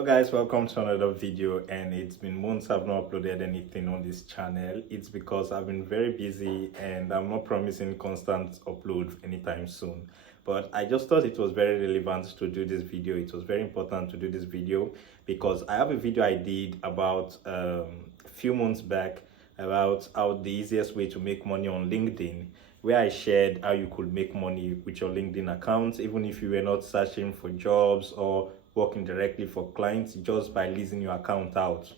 Hello guys, welcome to another video. And it's been months I've not uploaded anything on this channel. It's because I've been very busy and I'm not promising constant upload anytime soon, but I just thought it was very relevant to do this video. It was very important to do this video because I have a video I did about a few months back about how the easiest way to make money on LinkedIn, where I shared how you could make money with your LinkedIn account even if you were not searching for jobs or working directly for clients, just by leasing your account out.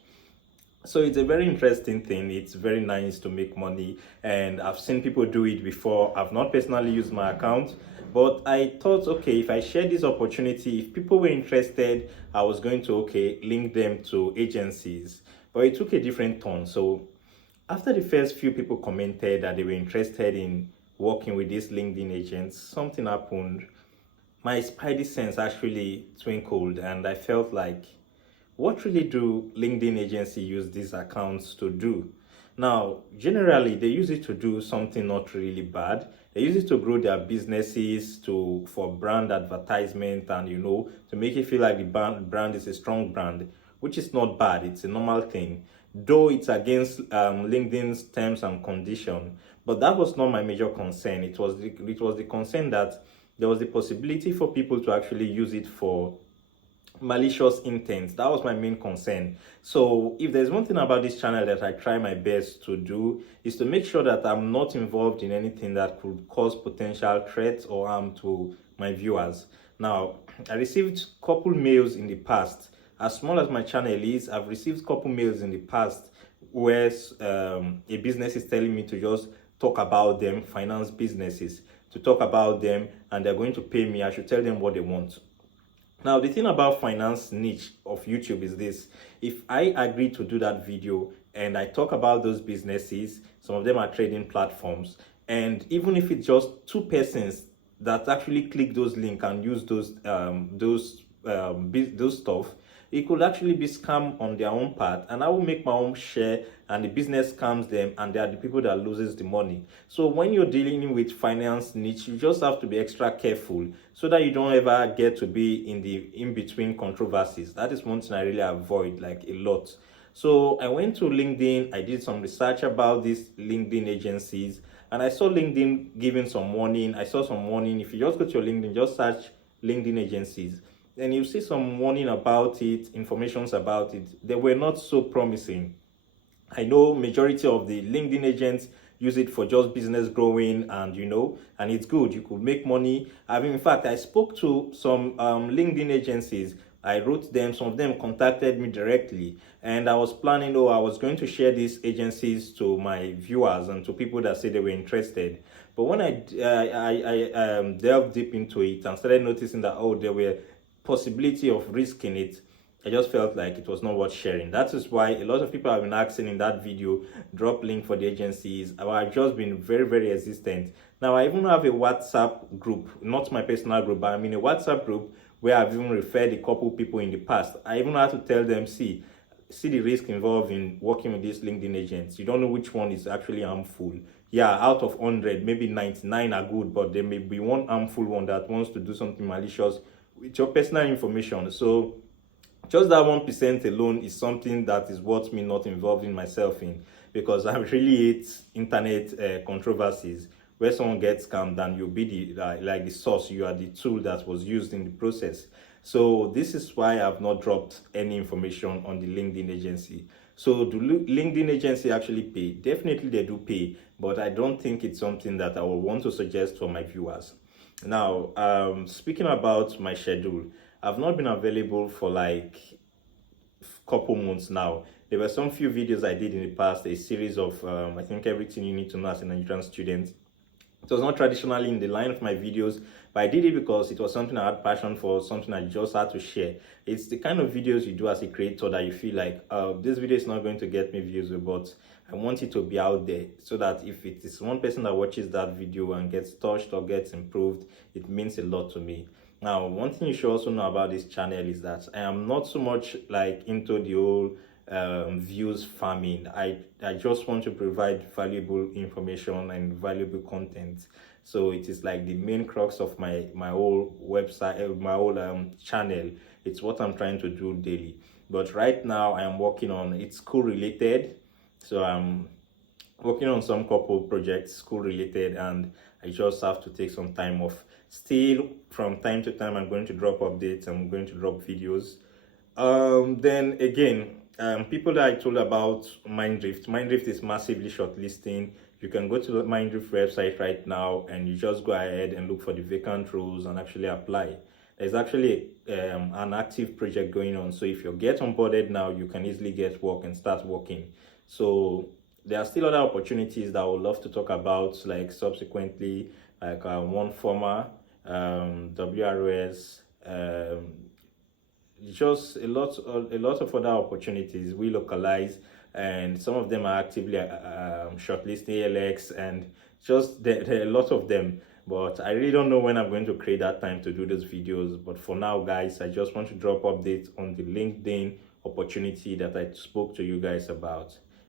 So it's a very interesting thing. It's very nice to make money, and I've seen people do it before. I've not personally used my account, but I thought, okay, if I share this opportunity, if people were interested, I was going to, okay, link them to agencies. But it took a different turn. So after the first few people commented that they were interested in working with these LinkedIn agents, something happened. My spidey sense actually twinkled, and I felt like, what really do LinkedIn agency use these accounts to do? Now, generally, they use it to do something not really bad. They use it to grow their businesses, to for brand advertisement, and to make it feel like the brand is a strong brand, which is not bad. It's a normal thing, though it's against LinkedIn's terms and condition. But that was not my major concern. It was the concern that there was the possibility for people to actually use it for malicious intent. That was my main concern. So if there's one thing about this channel that I try my best to do, is to make sure that I'm not involved in anything that could cause potential threats or harm to my viewers. Now, I received couple mails in the past. As small as my channel is, I've received couple mails in the past where a business is telling me to just talk about them, finance businesses, to talk about them, and they're going to pay me. I should tell them what they want. Now, the thing about finance niche of YouTube is this: if I agree to do that video and I talk about those businesses, some of them are trading platforms, and even if it's just two persons that actually click those links and use those stuff, it could actually be scam on their own part, and I will make my own share, and the business scams them, and they are the people that loses the money. So when you're dealing with finance niche, you just have to be extra careful so that you don't ever get to be in the in-between controversies. That is one thing I really avoid, like, a lot. So I went to LinkedIn, I did some research about these LinkedIn agencies, and I saw LinkedIn giving some warning. I saw some warning. If you just go to your LinkedIn, just search LinkedIn agencies, and you see some warning about it, informations about it. They were not so promising. I know majority of the LinkedIn agents use it for just business growing, and and it's good. You could make money. In fact, I spoke to some LinkedIn agencies. I wrote them. Some of them contacted me directly, and I was planning. I was going to share these agencies to my viewers and to people that say they were interested. But when I delved deep into it and started noticing that, there were possibility of risking it, I just felt like it was not worth sharing. That is why a lot of people have been asking in that video, drop link for the agencies. I've just been very, very resistant. Now, I even have a WhatsApp group, not my personal group, but I'm in a WhatsApp group where I've even referred a couple people in the past. I even had to tell them, see the risk involved in working with these LinkedIn agents. You don't know which one is actually harmful. Yeah, out of 100, maybe 99 are good, but there may be one harmful one that wants to do something malicious with your personal information. So just that 1% alone is something that is worth me not involving myself in, because I really hate internet controversies where someone gets scammed and you'll be the source. You are the tool that was used in the process. So this is why I've not dropped any information on the LinkedIn agency. So do LinkedIn agency actually pay? Definitely they do pay, but I don't think it's something that I would want to suggest for my viewers. Now, speaking about my schedule, I've not been available for like couple months now. There were some few videos I did in the past, a series of I think everything you need to know as a Nigerian student. It was not traditionally in the line of my videos, but I did it because it was something I had passion for, something I just had to share. It's the kind of videos you do as a creator that you feel like, this video is not going to get me views, but I want it to be out there so that if it is one person that watches that video and gets touched or gets improved, it means a lot to me. Now, one thing you should also know about this channel is that I am not so much like into the whole views farming. I just want to provide valuable information and valuable content. So it is like the main crux of my whole website, my whole channel It's what I'm trying to do daily. But right now I am working on, it's school related, so I'm working on some couple projects school related, and I just have to take some time off. Still, from time to time I'm going to drop updates, I'm going to drop videos. Then again, people that I told about Mindrift is massively shortlisting. You can go to the Mindrift website right now and you just go ahead and look for the vacant roles and actually apply. There's actually an active project going on, so if you get onboarded now, you can easily get work and start working. So there are still other opportunities that I would love to talk about, like subsequently, like one former WROS, just a lot of other opportunities we localize, and some of them are actively shortlisting ALX, and just there are a lot of them. But I really don't know when I'm going to create that time to do those videos. But for now, guys, I just want to drop updates on the LinkedIn opportunity that I spoke to you guys about.